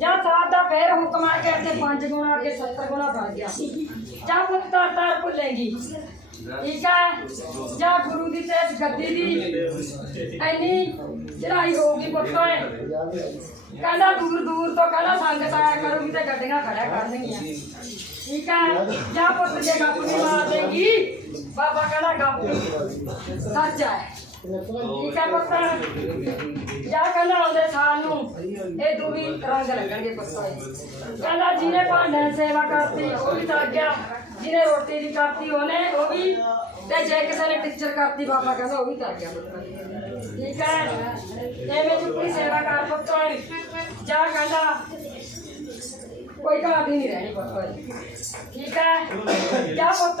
ਜਾਂ ਸਾਥ ਦਾ ਫੇਰ ਹੁਕਮ ਆ ਕੇ ਅੱਗੇ 5 ਗੁਣਾ ਅੱਗੇ 70 ਗੁਣਾ ਵੱਧ ਗਿਆ। ਜਾਂ ਪੁੱਤ ਤਾਰ ਭੁੱਲੇਗੀ। ਠੀਕ ਹੈ ਜਾਂ ਗੁਰੂ ਦੀ ਤੇ ਗੱਦੀ ਦੀ ਐਨੀ ਚੜਾਈ ਹੋਊਗੀ ਪੁੱਤੋਂ ਕਹਿੰਦਾ ਦੂਰ ਦੂਰ ਤੋਂ ਕਹਿੰਦਾ ਸੰਗਤ ਆਇਆ ਕਰੂਗੀ ਤੇ ਗੱਡੀਆਂ ਖੜਿਆ ਕਰਨਗੀਆਂ। ਠੀਕ ਹੈ ਜਾਂ ਪੁੱਤ ਜੇ ਗੱਪ ਨਹੀਂ ਮਾਰ ਦੇਗੀ, ਬਾਬਾ ਕਹਿੰਦਾ ਗੱਪ ਸੱਚ ਹੈ ਠੀਕ ਹੈ ਪੁੱਤ ਜਾਂ ਕਹਿੰਦਾ ਆਉਂਦੇ ਸਾਲ ਨੂੰ ਇਹ ਦੂਵੀ ਰੰਗ ਲੱਗਣਗੇ ਪੁੱਤ ਕਹਿੰਦਾ ਜਿਹਨੇ ਭਾਂਡਿਆਂ ਦੀ ਸੇਵਾ ਕਰਤੀ ਉਹ ਵੀ ਤਾਂ ਗਿਆ ਜਿਹਨੇ ਰੋਟੀ ਦੀ ਕਰਤੀ ਉਹਨੇ ਉਹ ਵੀ ਤੇ ਜੇ ਕਿਸੇ ਨੇ ਟੀਚਰ ਕਰਤੀ ਬਾਬਾ ਕਹਿੰਦਾ ਉਹ ਵੀ ਤਰ ਗਿਆ ਪੁੱਤ ਠੀਕ ਹੈ ਐਵੇਂ ਚੁੱਪੀ ਸੇਵਾ ਕਰ ਪੁੱਤ ਜਾਂ ਕਹਿੰਦਾ ਕੋਈ ਕਹਾਣੀ ਨਹੀਂ ਰਹਿਣੀ ਪੁੱਤ। ਠੀਕ ਹੈ? ਕਿਆ ਪੁੱਤ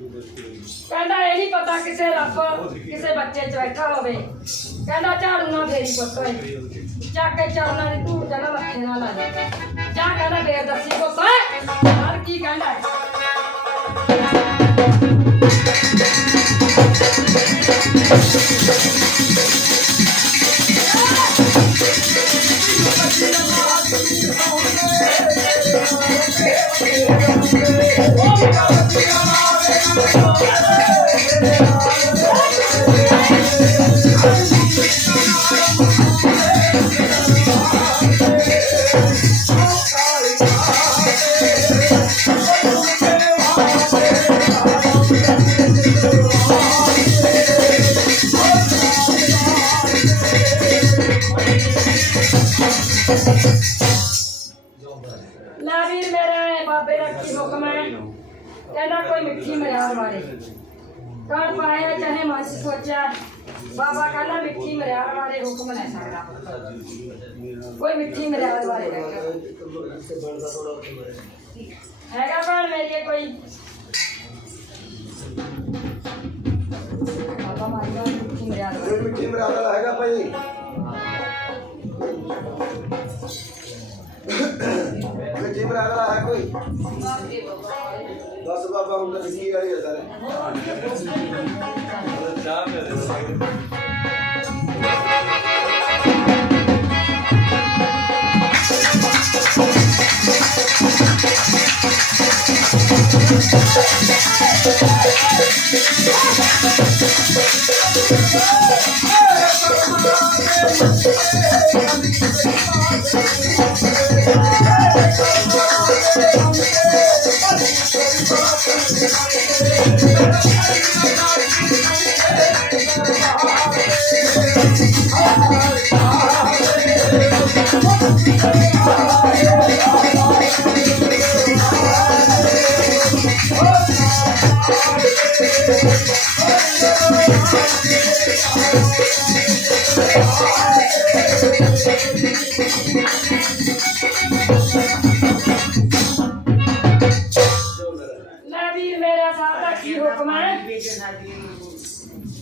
ਕਹਿੰਦਾ ਇਹ ਨਹੀਂ ਪਤਾ ਕਿਸੇ ਰੱਬ ਕਿਸੇ ਬੱਚੇ 'ਚ ਬੈਠਾ ਹੋਵੇ ਕਹਿੰਦਾ ਝਾੜੂ ਨਾ ਫੇਰੀ ਪੁੱਤ ਓਏ ਚੱਕ ਕੇ ਚਰਨਾਂ ਦੀ ਧੂੜ ਜਨਾ ਮੱਥੇ ਨਾਲ ਲਾ ਦੇ ਜਾ ਕਹਿੰਦਾ ਫੇਰ ਦੱਸੀ ਪੁੱਤ ਓਏ ਹਰ ਕੀ ਕਹਿੰਦਾ ਹੈ ਲੈ ਵੀਰ ਮੇਰੇ ਬਾਬੇ ਦਾ ਕੀ ਹੁਕਮ ਹੈ कहना कोई मिट्टी में रहा हमारे कर पाया चाहे मासी सोचा, बाबा कहना मिट्टी में रहा हमारे हुक्म नहीं सारा। कोई मिट्टी में रहा हमारे हैगा बाल मेरे कोई? बाबा मारी मिट्टी में रहा मिट्टी में रहा हैगा भाई? मिट्टी में रहा है कोई? బాగుంటుంది సరే Thank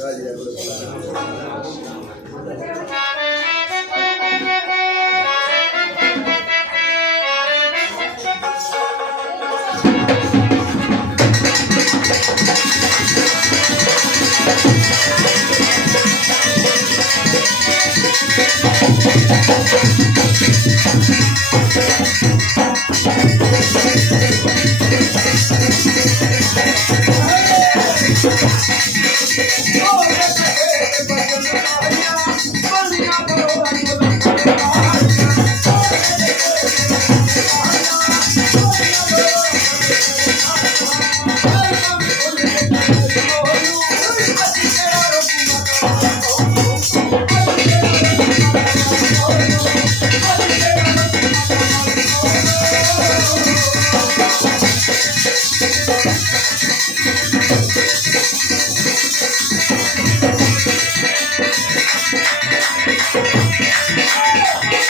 ராஜா கொடுக்கலாம் Yeah.